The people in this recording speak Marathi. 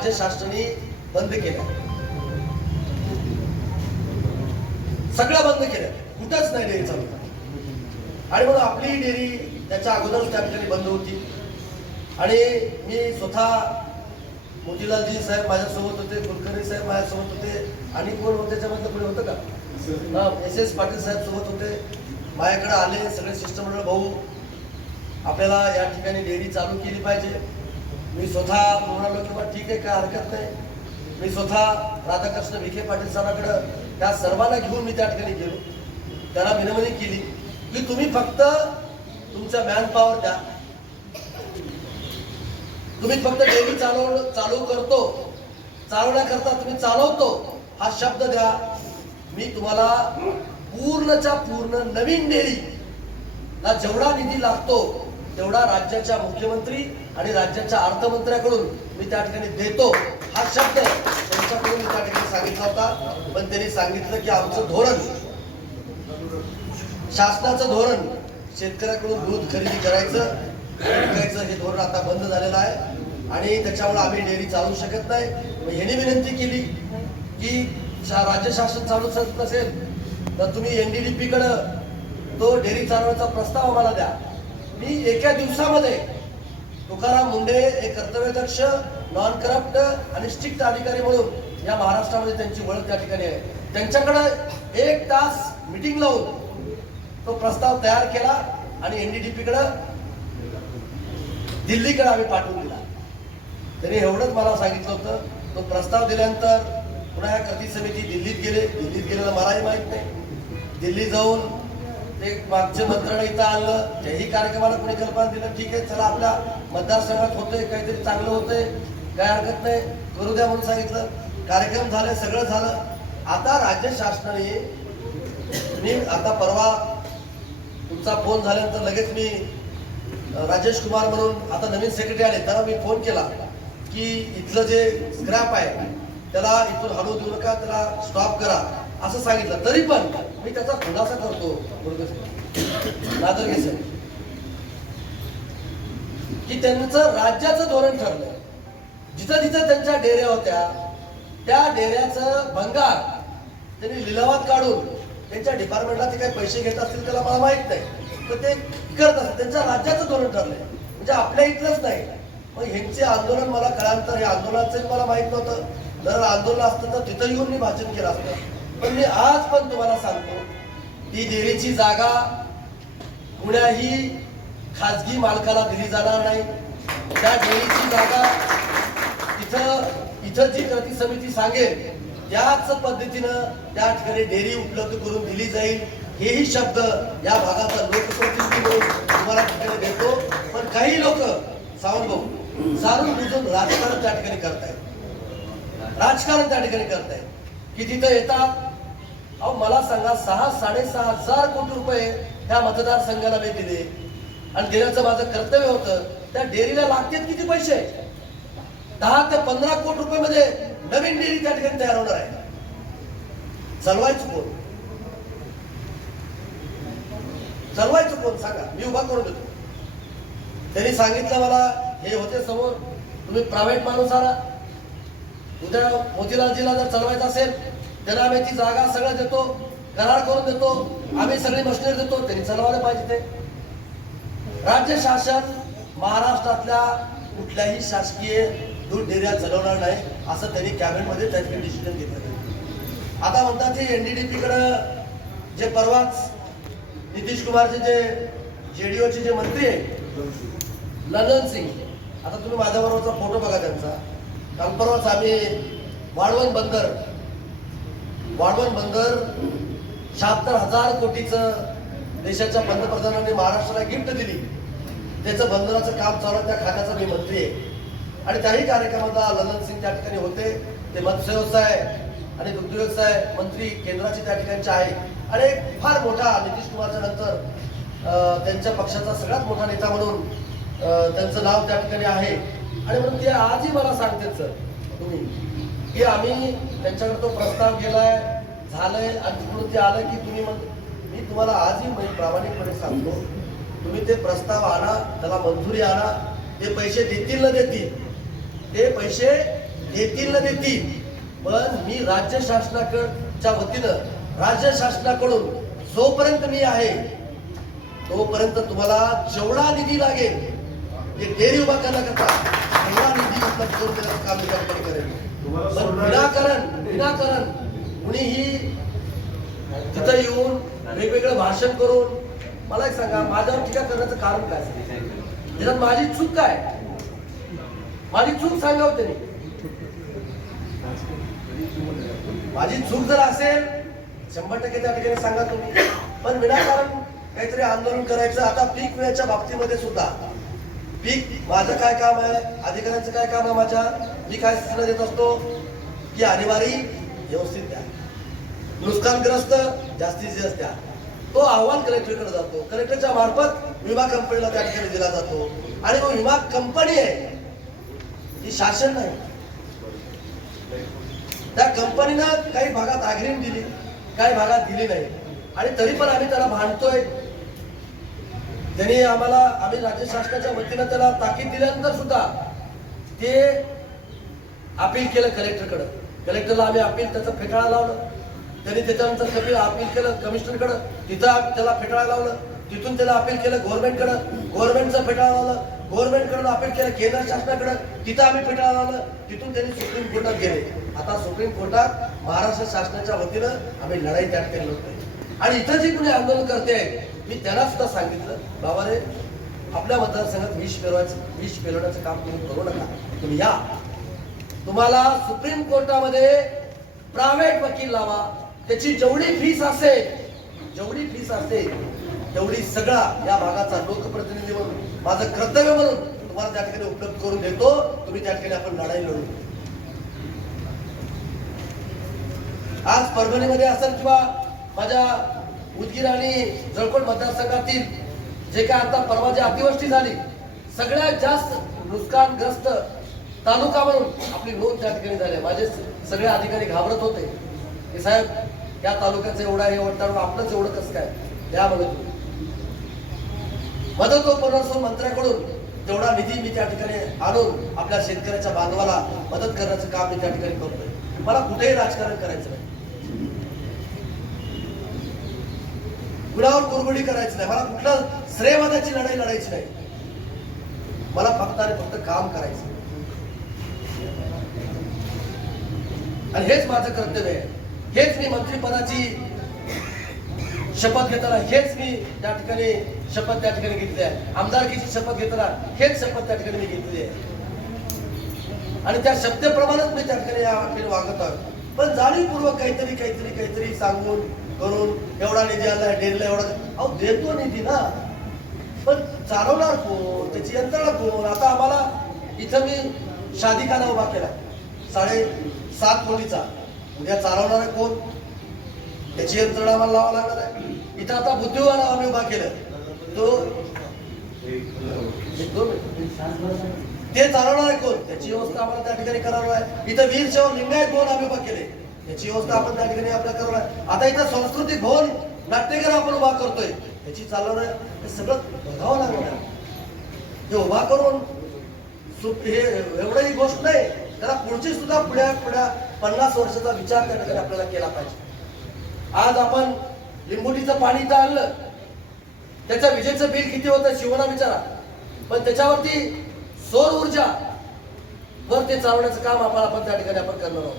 राज्य शासनाने बंद केल्या, सगळं बंद केलं, कुठंच नाही डेअरी चालू. आणि म्हणून आपली डेअरी त्याच्या अगोदरच त्या ठिकाणी बंद होती. आणि मी स्वतः मोतीलालजी साहेब माझ्यासोबत होते, कुलकर्णी साहेब माझ्यासोबत होते, आणि कोण होते त्याच्यामधलं कोणी होतं का, SS पाटील साहेब सोबत होते. माझ्याकडे आले सगळे शिष्टमंडळ, भाऊ आपल्याला या ठिकाणी डेअरी चालू केली पाहिजे. मी स्वतः म्हणालो किंवा ठीक आहे, काय हरकत नाही. मी स्वतः राधाकृष्ण विखे पाटील साहेबांकडे त्या सर्वांना घेऊन मी त्या ठिकाणी गेलो. त्यांना विनंती केली की तुम्ही फक्त तुमचा मॅन पॉवर द्या, तुम्ही फक्त डेअरी चालू करतो, चालवण्याकरता तुम्ही चालवतो हा शब्द द्या. मी तुम्हाला पूर्णच्या पूर्ण नवीन डेअरीला जेवढा निधी लागतो तेवढा राज्याच्या मुख्यमंत्री आणि राज्याच्या अर्थमंत्र्याकडून मी त्या ठिकाणी देतो हा शब्द त्यांच्याकडून मी त्या ठिकाणी सांगितला होता. पण त्यांनी सांगितलं की आमचं धोरण, शासनाचं धोरण शेतकऱ्याकडून दूध खरेदी करायचं विकायचं हे धोरण आता बंद झालेलं आहे आणि त्याच्यामुळे आम्ही डेअरी चालवू शकत नाही. ह्यांनी विनंती केली की राज्य शासन चालू शकत नसेल तर तुम्ही NDDP कडे तो डेअरी चालवण्याचा प्रस्ताव आम्हाला द्या. मी एका दिवसामध्ये तुकाराम मुंडे एक कर्तव्यदक्ष, नॉन करप्ट आणि स्ट्रिक्ट अधिकारी म्हणून या महाराष्ट्रामध्ये त्यांची ओळख त्या ठिकाणी आहे. त्यांच्याकडे 1 तास मीटिंग लावून तो प्रस्ताव तयार केला आणि NDDP कडे, दिल्लीकडे आम्ही पाठवून दिला. त्यांनी एवढंच मला सांगितलं होतं. तो प्रस्ताव दिल्यानंतर पुन्हा ह्या कृती समिती दिल्लीत गेलेलं मलाही माहित नाही. दिल्ली जाऊन ते मागचे मंत्रणा इथं आणलं, त्याही कार्यक्रमाला कोणी कल्पना दिलं, ठीक आहे चला आपल्या मतदारसंघात होतंय काहीतरी चांगलं होतंय, काय हरकत नाही, करू द्या म्हणून सांगितलं. कार्यक्रम झाले, सगळं झालं. आता राज्य शासनाने, मी आता परवा तुमचा फोन झाल्यानंतर लगेच मी राजेश कुमार म्हणून आता नवीन सेक्रेटरी आले, त्यांना मी फोन केला की इथलं जे स्क्रॅप आहे त्याला इथून हलवू देऊ नका, त्याला स्टॉप करा असं सांगितलं. तरी पण मी त्याचा खुलासा करतो नादरगे सर की त्यांचं राज्याचं धोरण ठरलंय. जिथं जिथं त्यांच्या डेऱ्या होत्या त्या डेऱ्याचं भंगार त्यांनी लिलावात काढून त्यांच्या डिपार्टमेंटला ते काही पैसे घेत असतील त्याला मला माहित नाही, तर ते करत असतील. त्यांच्या राज्याचं धोरण ठरलंय, म्हणजे आपल्या इथलंच नाही. मग ह्यांचे आंदोलन मला कळल्यानंतर हे आंदोलनाचं मला माहित नव्हतं. जर आंदोलन असतं तर तिथं येऊन मी भाषण केलं असतं. पण मी आज पण तुम्हाला सांगतो ती डेअरीची जागा कुणाही खाजगी मालकाला दिली जाणार नाही. त्या डेअरीची जागा इथं जी कृती समिती सांगेल त्याच पद्धतीनं त्या ठिकाणी डेअरी उपलब्ध करून दिली जाईल. हेही शब्द या भागाचा लोकप्रतिनिधी म्हणून तुम्हाला ठिकाणी देतो. पण काही लोक सावंत भाऊ सारून बुजून राजकारण त्या ठिकाणी करतायत, राजकारण त्या ठिकाणी करतायत की तिथं येतात. अहो मला सांगा, 6-6.5 कोटी रुपये ह्या मतदारसंघाला मी दिले आणि देण्याचं माझं कर्तव्य होतं. त्या डेअरीला लागतात किती पैसे? 10 ते 15 कोटी रुपये मध्ये नवीन डेअरी त्या ठिकाणी तयार होणार आहे. चालवायचं कोण? चालवायचं कोण सांगा, मी उभा करून देतो. त्यांनी सांगितलं मला, हे होते समोर, तुम्ही प्रायव्हेट माणूस आला, उद्या मोतीलालजीला जर चालवायचं असेल त्यांना आम्ही ती जागा सगळं देतो, करार करून देतो, आम्ही सगळी मशिनरी देतो, त्यांनी चालवायला पाहिजे. ते राज्य शासन महाराष्ट्रातल्या कुठल्याही शासकीय दूध डेअऱ्या चालवणार नाही असं त्यांनी कॅबिनेटमध्ये त्या ठिकाणी डिसिजन घेतलं. आता म्हणतात हे NDDP कडे जे परवाच नितीश कुमारचे जे JDOचे जे मंत्री आहे ललन सिंग, आता तुम्ही माझ्याबरोबरचा फोटो बघा त्यांचा. काल परवाच आम्ही वाढवण बंदर 76,000 कोटीचं देशाच्या पंतप्रधानांनी महाराष्ट्राला गिफ्ट दिली. त्याचं बंदराचं काम चालू, त्या खात्याचा मी मंत्री आहे. आणि त्याही कार्यक्रमाला ललन सिंग त्या ठिकाणी होते. ते मत्स्य व्यवसाय आणि दुग्ध व्यवसाय मंत्री केंद्राचे त्या ठिकाणचे आहे. आणि एक फार मोठा नितीश कुमारच्या नंतर त्यांच्या पक्षाचा सगळ्यात मोठा नेता म्हणून त्यांचं नाव त्या ठिकाणी आहे. आणि म्हणून ते आजही मला सांगतात सर तुम्ही की आम्ही त्यांच्याकडे तो प्रस्ताव गेलाय, झालंय आणि तिकडून ते आलं की तुम्ही मी तुम्हाला आजही प्रामाणिकपणे सांगतो, तुम्ही ते प्रस्ताव आणा, त्याला मंजुरी आणा. ते पैसे देतील न देतील, ते पैसे देतील ना देतील, पण मी राज्य शासनाकडच्या वतीनं राज्य शासनाकडून जोपर्यंत मी आहे तोपर्यंत तुम्हाला जेवढा निधी लागेल ते डेअरी उभा करण्याकरता तेवढा निधी उपलब्ध करून देण्याचं काम मी त्या ठिकाणी करेन. पण विनाकारण कुणीही तिथं येऊन वेगवेगळं भाषण करून मला एक सांगा, माझ्यावर टीका करण्याचं कारण काय? त्याच्यात माझी चूक काय? माझी चूक सांगावं त्यांनी. माझी चूक जर असेल 100% त्या ठिकाणी सांगा तुम्ही. पण विनाकारण काहीतरी आंदोलन करायचं. आता पीक विम्याच्या बाबतीमध्ये सुद्धा पीक माझं काय काम आहे, अधिकाऱ्यांचं काय काम आहे, माझ्या मी काय सूचना देत असतो की आणीबाणी व्यवस्थित द्या, नुकसानग्रस्त जास्तीत जास्त द्या. तो अहवाल कलेक्टरकडे जातो, कलेक्टरच्या मार्फत विमा कंपनीला त्या ठिकाणी दिला जातो. आणि मग विमा कंपनी आहे ही शासन नाही. त्या कंपनीनं काही भागात अग्रिम दिली, काही भागात दिली नाही, आणि तरी पण आम्ही त्याला भांडतोय. त्यांनी आम्ही राज्य शासनाच्या वतीनं त्याला ताकीद दिल्यानंतर सुद्धा ते अपील केलं कलेक्टरकडे. कलेक्टरला आम्ही अपील त्याचं फेटाळा लावलं. त्यांनी त्याच्यानंतर अपील केलं कमिशनरकडे, तिथं त्याला फेटाळा लावलं. तिथून त्याला अपील केलं गव्हर्नमेंटकडे, गव्हर्नमेंटचं फेटाळा लावलं. गव्हर्नमेंटकडून अपील केलं केंद्र शासनाकडे, तिथं आम्ही फेटाळा लावलं. तिथून त्यांनी सुप्रीम कोर्टात गेले. आता सुप्रीम कोर्टात महाराष्ट्र शासनाच्या वतीनं आम्ही लढाई त्या ठिकाणी लढतोय. आणि इथं जी कुणी आंदोलन करते मी त्यांना सुद्धा सांगितलं, बाबा रे, आपल्या मतदारसंघात विष पेरवण्याचं काम तुम्ही करू नका. तुम्ही या, तुम्हाला सुप्रीम कोर्टामध्ये प्रायव्हेट वकील लावा. त्याची जेवढी फीस असेल तेवढी सगळा या भागाचा लोकप्रतिनिधी म्हणून माझं कर्तव्य म्हणून तुम्हाला त्या ठिकाणी उपलब्ध करून देतो. तुम्ही त्या ठिकाणी आपण लढाई लढू. आज परभणीमध्ये असेल किंवा माझ्या उदगीर आणि जळकोट मतदारसंघातील जे काय आता परवा जी अतिवृष्टी झाली, सगळ्यात जास्त नुकसानग्रस्त तालुका म्हणून आपली नोंद त्या ठिकाणी झाली. माझे सगळे अधिकारी घाबरत होते की साहेब या तालुक्याचं एवढा हे वाटतं, आपलंच एवढं कसं काय द्या म्हणून. मदत व पुनर्वसन मंत्र्याकडून तेवढा निधी मी त्या ठिकाणी आणून आपल्या शेतकऱ्याच्या बांधवाला मदत करण्याचं काम मी त्या ठिकाणी करतोय. मला कुठेही राजकारण करायचं नाही, कुणावर कुरबुडी करायची नाही, मला कुठलं श्रेयवादाची लढाई लढायची नाही. मला फक्त आणि फक्त काम करायचं, आणि हेच माझं कर्तव्य आहे. हेच मी मंत्रिपदाची शपथ घेताना हेच मी त्या ठिकाणी शपथ त्या ठिकाणी घेतली आहे. आमदारकीची शपथ घेताना हेच शपथ त्या ठिकाणी मी घेतली आहे, आणि त्या शब्दाप्रमाणेच मी त्या ठिकाणी या ठिकाणी वागत आहे. पण जाणीवपूर्वक काहीतरी सांगून करून एवढा निधी आला डेअरीला एवढा, अहो देतो निधी ना, पण चालवणार कोण, त्याची यंत्रणा कोण? आता आम्हाला इथं मी शादीखाना उभा केला 7.5 कोटीचा, उद्या चालवणार कोण? त्याची यंत्रणा आम्हाला लावा लागणार आहे. इथं आता बुद्धिवाला आम्ही उभा केलं, तो ते चालवणार कोण? त्याची व्यवस्था आम्हाला त्या ठिकाणी करावं आहे. इथं वीर शैव लिंगायत भवन आम्ही उभा केले, त्याची व्यवस्था आपण त्या ठिकाणी आपल्या करावं आहे. आता इथं सांस्कृतिक भवन नाट्यगर आपण उभा करतोय, त्याची चालवणार हे सगळं बघावं लागणार. हे उभा करून हे एवढं ही गोष्ट नाही, त्याला पुढची सुद्धा पुढ्या 50 वर्षाचा विचार त्या ठिकाणी आपल्याला केला पाहिजे. आज आपण लिंबुटीचं पाणी इथं आणलं, त्याच्या विजेचं बिल किती होतं शिवना विचारा, पण त्याच्यावरती सौर ऊर्जा वर ते चालवण्याचं काम आपण त्या ठिकाणी आपण करणार आहोत.